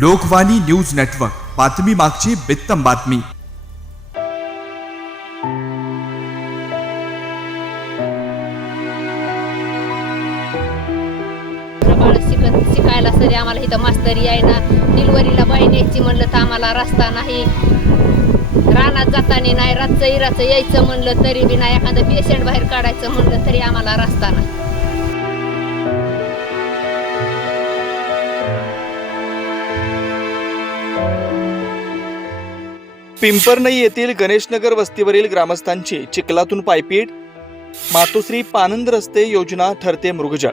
Lokvani news network. बातमी मागची बित्तम बातमी. शिकत शिकायला सरी आम्हाला इथं मास्तरी आहे ना. दिलवरीला बाई न्यायची म्हणलं तर आम्हाला रस्ता नाही. रानात जाताना नाही रातचं इराचं यायचं म्हणलं तरी बी नाही. एखादं पेशंट बाहेर काढायचं म्हणलं तरी आम्हाला रस्ता नाही. पिंपरनई येथील गणेशनगर वस्तीवरील ग्रामस्थांची चिखलातून पायपीट मातोश्री पानंद रस्ते योजना ठरते मृगजळ.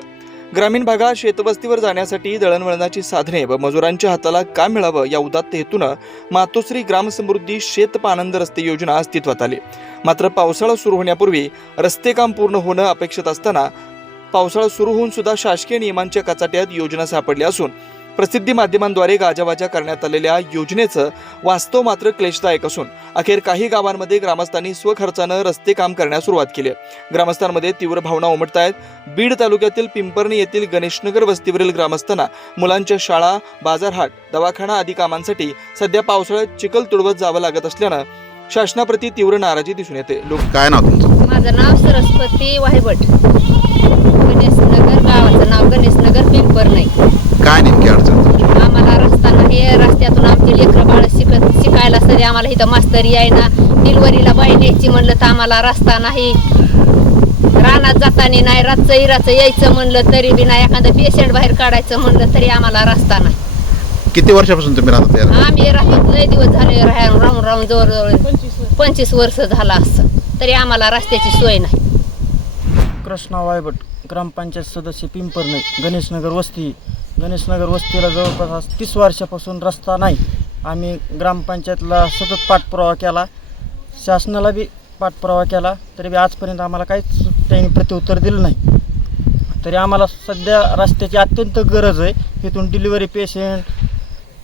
ग्रामीण भागात शेतवस्तीवर जाण्यासाठी दळणवळणाची साधने व मजुरांच्या हाताला काम मिळावं या उदात्त हेतूनं मातोश्री ग्रामसमृद्धी शेत पानंद रस्ते योजना अस्तित्वात आली. मात्र पावसाळा सुरू होण्यापूर्वी रस्ते काम पूर्ण होणं अपेक्षित असताना पावसाळा सुरू होऊन सुद्धा शासकीय नियमांच्या कचाट्यात योजना सापडली असून प्रसिद्धी माध्यमांद्वारे गाजावाजा करण्यात आलेल्या योजनेचं वास्तव मात्र क्लेशदायक असून अखेर काही गावांमध्ये ग्रामस्थांनी स्वखर्चानं रस्ते काम करण्यास सुरुवात केली आहे. ग्रामस्थांमध्ये तीव्र भावना उमटत आहेत बीड तालुक्यातील पिंपर्णी येथील गणेशनगर वस्तीवरील ग्रामस्थांना मुलांच्या शाळा बाजारहाट दवाखाना आदी कामांसाठी सध्या पावसाळ्यात चिखल तुडवत जावं लागत असल्यानं शासनाप्रती तीव्र नाराजी दिसून येते. लोक काय नाव तुमचं? माझं नाव सरस्वती वाहेबट गणेशनगर गावाचं नाव गणेशनगर पिंपर नाही काय नेमकी अडचण तुमची आम्हाला रस्ता नाही रस्त्यातून आमचे लेकरं बाळ शिकत शिकायला सरी आम्हाला इथं मास्तरी आहे ना डिलवरीला बाई न्यायची म्हणलं तर आम्हाला रस्ता नाही. रानात जाताना नाही रातचं इराचं यायचं म्हणलं तरी बी नाही एखादं पेशंट बाहेर काढायचं म्हणलं तरी आम्हाला रस्ता नाही. किती वर्षापासून तुम्ही राहता आम्ही राहतो लय दिवस झाले राहून राहून राहून जवळ पंचवीस वर्ष झालं असं. तरी आम्हाला रस्त्याची सोय नाही. कृष्णा वायबट ग्रामपंचायत सदस्य पिंपरणे गणेशनगर वस्ती. गणेशनगर वस्तीला जवळपास आज तीस वर्षापासून रस्ता नाही. आम्ही ग्रामपंचायतला सतत पाठपुरावा केला. शासनाला बी पाठपुरावा केला. तरी बी आजपर्यंत आम्हाला काहीच त्यांनी प्रत्युत्तर दिलं नाही. तरी आम्हाला सध्या रस्त्याची अत्यंत गरज आहे. इथून डिलिव्हरी पेशंट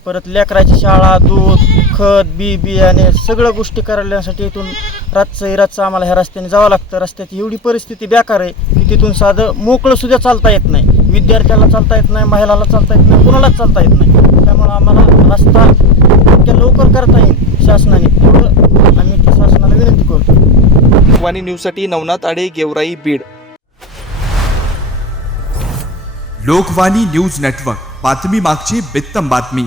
परत लेकराची शाळा दूध खत बी बियाणे सगळ्या गोष्टी करण्यासाठी इथून रातचं रातचं आम्हाला ह्या रस्त्याने जावं लागतं. रस्त्याची एवढी परिस्थिती बेकार आहे की तिथून साधं मोकळं सुद्धा चालता येत नाही. विद्यार्थ्याला चालता येत नाही महिलाला चालता येत नाही कुणालाच चालता येत नाही. त्यामुळं आम्हाला रस्ता इतक्या लवकर करता येईल शासनाने तेवढं आम्ही त्या शासनाला विनंती करतो. वाणी न्यूजसाठी नवनाथ आडे गेवराई बीड. लोकवाणी न्यूज नेटवर्क बातमी मागची बित्तम बातमी.